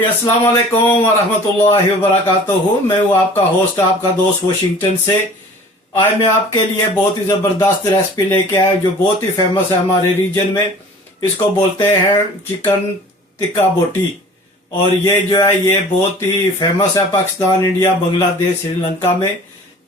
अस्सलाम वालेकुम वरहमतुल्लाहि वबरकातुहू। मैं हूँ आपका होस्ट, आपका दोस्त वाशिंगटन से। आज मैं आपके लिए बहुत ही ज़बरदस्त रेसिपी लेके आया जो बहुत ही फेमस है हमारे रीजन में। इसको बोलते हैं चिकन टिक्का बोटी। और ये जो है ये बहुत ही फेमस है पाकिस्तान, इंडिया, बांग्लादेश, श्रीलंका में।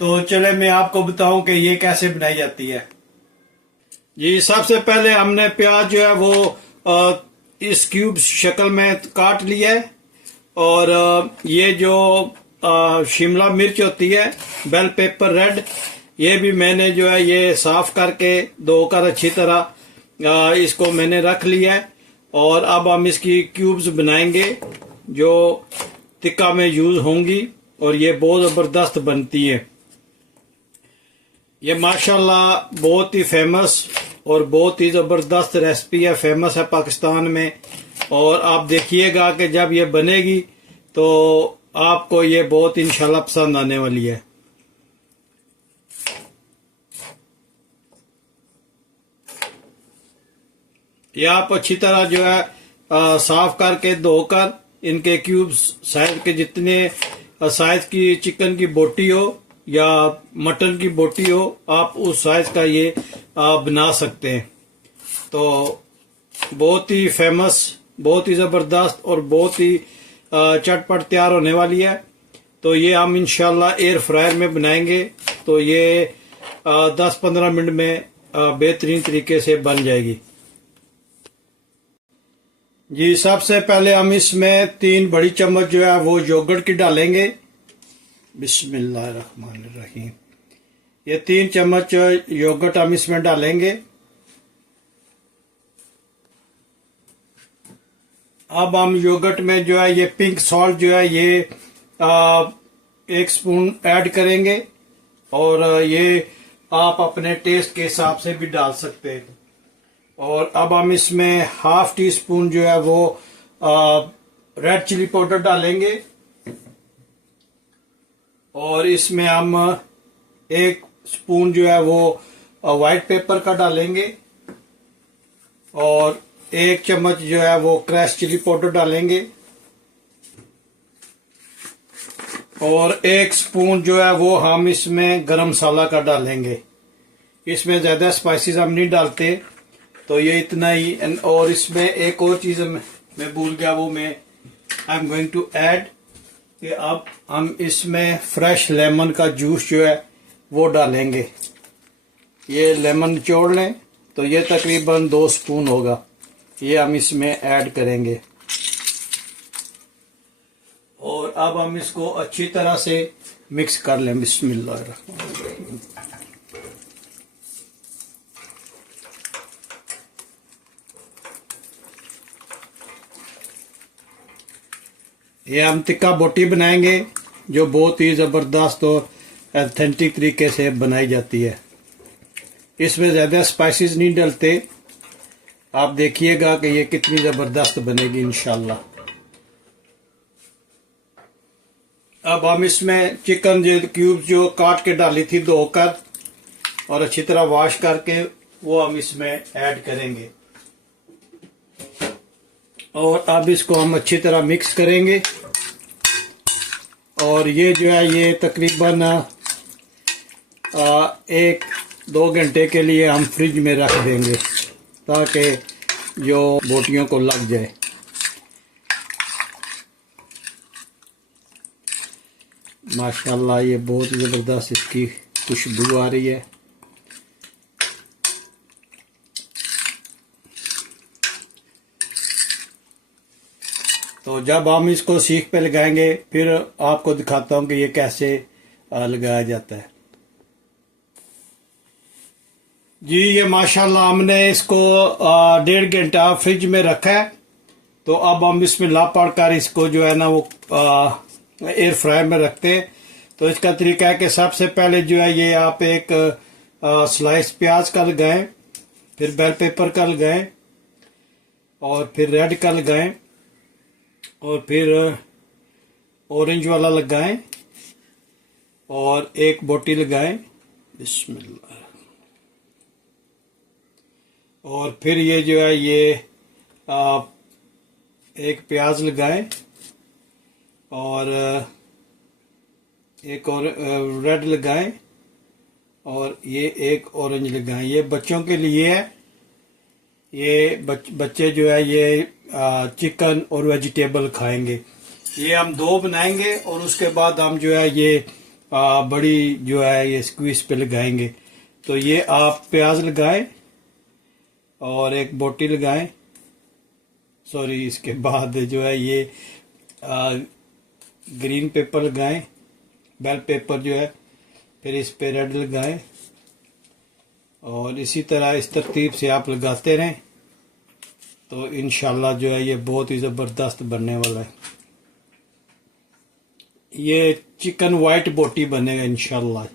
तो चले मैं आपको बताऊं कि ये कैसे बनाई जाती है। जी, सबसे पहले हमने प्याज जो है वो इस क्यूब शक्ल में काट लिया है। और ये जो शिमला मिर्च होती है, बेल पेपर रेड, ये भी मैंने जो है ये साफ करके धोकर अच्छी तरह इसको मैंने रख लिया है। और अब हम इसकी क्यूब्स बनाएंगे जो टिक्का में यूज होंगी और ये बहुत ज़बरदस्त बनती है। ये माशाल्लाह बहुत ही फेमस और बहुत ही ज़बरदस्त रेसिपी है, फेमस है पाकिस्तान में। और आप देखिएगा कि जब ये बनेगी तो आपको ये बहुत इंशाल्लाह पसंद आने वाली है। ये आप अच्छी तरह जो है साफ करके धोकर इनके क्यूब्स साइज के जितने साइज की चिकन की बोटी हो या मटन की बोटी हो, आप उस साइज का ये बना सकते हैं। तो बहुत ही फेमस, बहुत ही ज़बरदस्त और बहुत ही चटपट तैयार होने वाली है। तो ये हम इंशाल्लाह एयर फ्रायर में बनाएंगे तो ये 10-15 मिनट में बेहतरीन तरीके से बन जाएगी। जी, सबसे पहले हम इसमें 3 बड़ी चम्मच जो है वो योगर्ट की डालेंगे। बिस्मिल्लाहिर्रहमानिर्रहीम। ये 3 चम्मच योगर्ट हम इसमें डालेंगे। अब हम योगर्ट में जो है ये पिंक सॉल्ट जो है ये 1 स्पून ऐड करेंगे। और ये आप अपने टेस्ट के हिसाब से भी डाल सकते हैं। और अब हम इसमें ½ टी स्पून जो है वो रेड चिली पाउडर डालेंगे। और इसमें हम 1 स्पून जो है वो व्हाइट पेपर का डालेंगे। और 1 चम्मच जो है वो क्रश चिली पाउडर डालेंगे। और 1 स्पून जो है वो हम इसमें गरम मसाला का डालेंगे। इसमें ज़्यादा स्पाइसेस हम नहीं डालते, तो ये इतना ही। और इसमें एक और चीज़ मैं भूल गया, वो मैं I am going to add कि अब हम इसमें फ्रेश लेमन का जूस जो है वो डालेंगे। ये लेमन निचोड़ लें तो ये तकरीबन 2 स्पून होगा, ये हम इसमें ऐड करेंगे। और अब हम इसको अच्छी तरह से मिक्स कर लें। बिस्मिल्लाहिर्रहमानिर्रहीम। ये हम टिक्का बोटी बनाएंगे जो बहुत ही ज़बरदस्त और ऑथेंटिक तरीके से बनाई जाती है। इसमें ज़्यादा स्पाइसेस नहीं डलते। आप देखिएगा कि ये कितनी ज़बरदस्त बनेगी इंशाल्लाह। अब हम इसमें चिकन जो क्यूब जो काट के डाली थी धोकर और अच्छी तरह वॉश करके, वो हम इसमें ऐड करेंगे। और अब इसको हम अच्छी तरह मिक्स करेंगे। और ये जो है ये तकरीबन 1-2 घंटे के लिए हम फ्रिज में रख देंगे ताकि जो बोटियों को लग जाए। माशाल्लाह ये बहुत ज़बरदस्त इसकी खुशबू आ रही है। तो जब हम इसको सीख पे लगाएंगे फिर आपको दिखाता हूँ कि ये कैसे लगाया जाता है। जी, ये माशाल्लाह हमने इसको 1.5 घंटा फ्रिज में रखा है। तो अब हम इसमें ला पड़कर इसको जो है ना वो एयर फ्रायर में रखते हैं। तो इसका तरीका है कि सबसे पहले जो है ये आप एक स्लाइस प्याज का लगाएं, फिर बेल पेपर का लगाएं, और फिर रेड का लगाएं, और फिर ऑरेंज वाला लगाएं, और एक बोटी लगाएं। बिस्मिल्लाह। और फिर ये जो है ये एक प्याज लगाएं और एक और रेड लगाएं और ये एक ऑरेंज लगाएं। ये बच्चों के लिए है। ये बच्चे जो है ये चिकन और वेजिटेबल खाएंगे। ये हम 2 बनाएंगे और उसके बाद हम जो है ये बड़ी जो है ये स्क्वीज पे लगाएंगे। तो ये आप प्याज लगाएं और एक बोटी लगाएं। सॉरी, इसके बाद जो है ये ग्रीन पेपर लगाएं, बेल पेपर जो है, फिर इस पे रेड लगाएं और इसी तरह इस तरतीब से आप लगाते रहें तो इंशाल्लाह जो है ये बहुत ही ज़बरदस्त बनने वाला है। ये चिकन वाइट बोटी बनेगा इंशाल्लाह।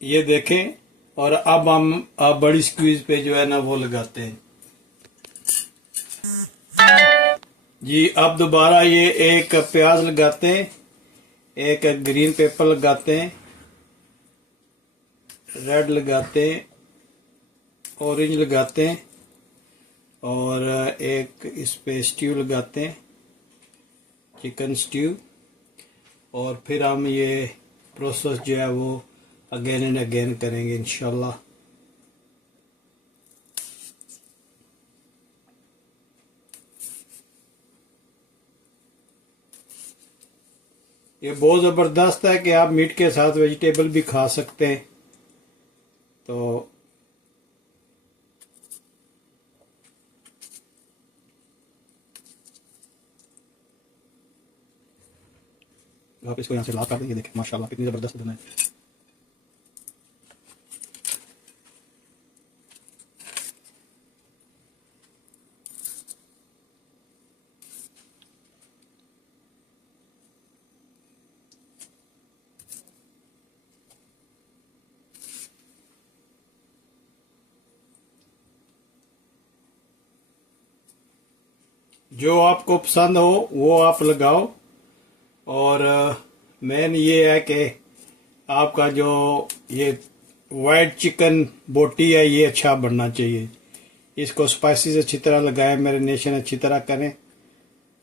ये देखें। और अब हम बड़ी स्क्वीज पे जो है ना वो लगाते हैं जी। अब दोबारा ये एक प्याज लगाते हैं, एक ग्रीन पेपर लगाते हैं, रेड लगाते हैं, ऑरेंज लगाते हैं और एक इस पे स्ट्यू लगाते हैं, चिकन स्ट्यू। और फिर हम ये प्रोसेस जो है वो अगेन एंड अगेन करेंगे इंशाल्लाह। ये बहुत ज़बरदस्त है कि आप मीट के साथ वेजिटेबल भी खा सकते हैं। तो आप इसको यहाँ से ला कर देंगे। देखिए माशाल्लाह कितनी ज़बरदस्त बना है। जो आपको पसंद हो वो आप लगाओ। और मेन ये है कि आपका जो ये वाइट चिकन बोटी है ये अच्छा बनना चाहिए। इसको स्पाइसेस अच्छी तरह लगाएं, मैरिनेशन अच्छी तरह करें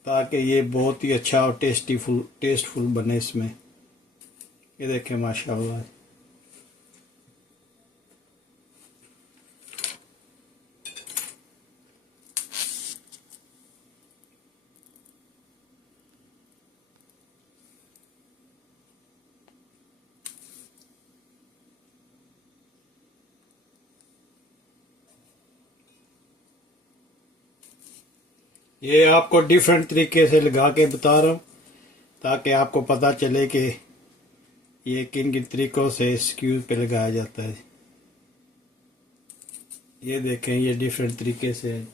ताकि ये बहुत ही अच्छा और टेस्टफुल बने इसमें। ये देखें माशाल्लाह। ये आपको डिफरेंट तरीके से लगा के बता रहा हूँ ताकि आपको पता चले कि ये किन किन तरीकों से स्क्यू पे लगाया जाता है। ये देखें ये डिफरेंट तरीके से है।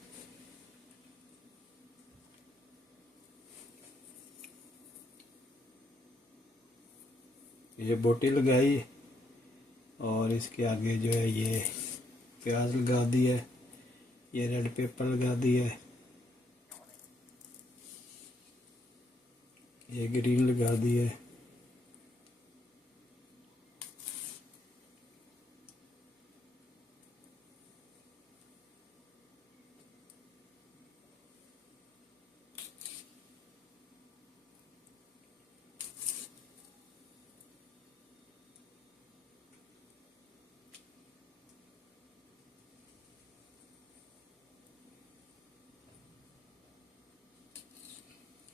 ये बोटी लगाई और इसके आगे जो है ये प्याज लगा दी है, ये रेड पेपर लगा दी है, ये ग्रीन लगा दी है।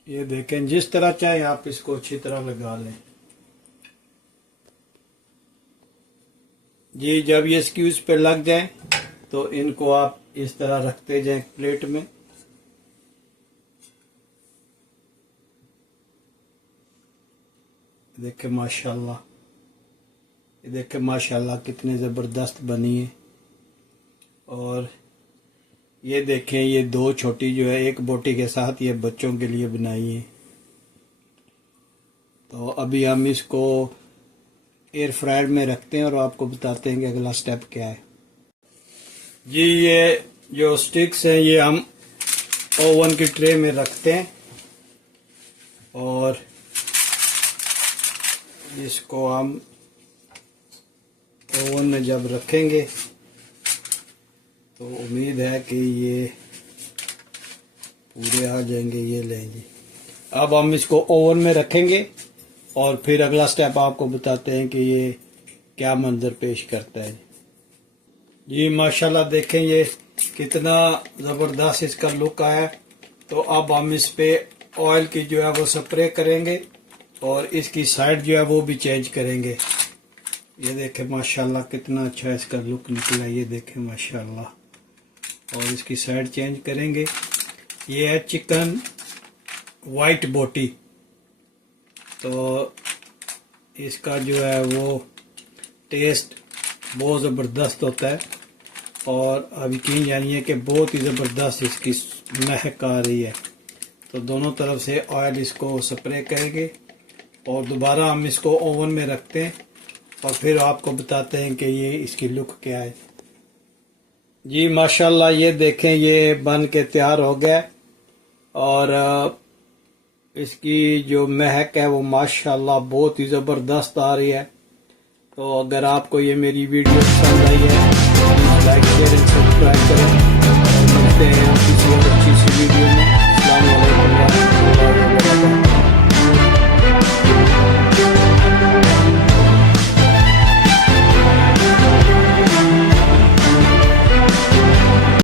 ये देखें जिस तरह चाहे आप इसको अच्छी तरह लगा लें जी। जब ये स्क्यूज पे लग जाए तो इनको आप इस तरह रखते जाएं प्लेट में। देखें माशाल्लाह, ये देखें माशाल्लाह कितनी ज़बरदस्त बनी है। और ये देखें ये 2 छोटी जो है एक बोटी के साथ ये बच्चों के लिए बनाई है। तो अभी हम इसको एयर फ्रायर में रखते हैं और आपको बताते हैं कि अगला स्टेप क्या है जी। ये जो स्टिक्स हैं ये हम ओवन की ट्रे में रखते हैं और इसको हम ओवन में जब रखेंगे तो उम्मीद है कि ये पूरे आ जाएंगे। ये लें जी, अब हम इसको ओवन में रखेंगे और फिर अगला स्टेप आपको बताते हैं कि ये क्या मंजर पेश करता है। जी माशाल्लाह देखें ये कितना ज़बरदस्त इसका लुक आया। तो अब हम इस पे ऑयल की जो है वो स्प्रे करेंगे और इसकी साइड जो है वो भी चेंज करेंगे। ये देखें माशाल्लाह कितना अच्छा इसका लुक निकला। ये देखें माशाल्लाह, और इसकी साइड चेंज करेंगे। ये है चिकन वाइट बोटी। तो इसका जो है वो टेस्ट बहुत ज़बरदस्त होता है और अब यकीन जानिए कि बहुत ही ज़बरदस्त इसकी महक आ रही है। तो दोनों तरफ से ऑयल इसको स्प्रे करेंगे और दोबारा हम इसको ओवन में रखते हैं और फिर आपको बताते हैं कि ये इसकी लुक क्या है। जी माशाल्लाह ये देखें ये बन के तैयार हो गया और इसकी जो महक है वो माशाल्लाह बहुत ही ज़बरदस्त आ रही है। तो अगर आपको ये मेरी वीडियो पसंद आई है तो लाइक शेयर एंड सब्सक्राइब करें और मिलते हैं किसी और अच्छी सी वीडियो में। अस्सलाम वालेकुम।